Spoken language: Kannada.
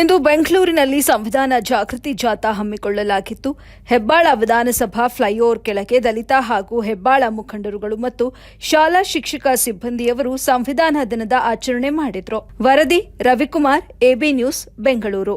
ಇಂದು ಬೆಂಗಳೂರಿನಲ್ಲಿ ಸಂವಿಧಾನ ಜಾಗೃತಿ ಜಾಥಾ ಹಮ್ಮಿಕೊಳ್ಳಲಾಗಿತ್ತು. ಹೆಬ್ಬಾಳ ವಿಧಾನಸಭಾ ಫ್ಲೈಓವರ್ ಕೆಳಗೆ ದಲಿತ ಹಾಗೂ ಹೆಬ್ಬಾಳ ಮುಖಂಡರುಗಳು ಮತ್ತು ಶಾಲಾ ಶಿಕ್ಷಕ ಸಿಬ್ಬಂದಿಯವರು ಸಂವಿಧಾನ ದಿನದ ಆಚರಣೆ ಮಾಡಿದರು. ವರದಿ ರವಿಕುಮಾರ್, ಎಬಿ ನ್ಯೂಸ್, ಬೆಂಗಳೂರು.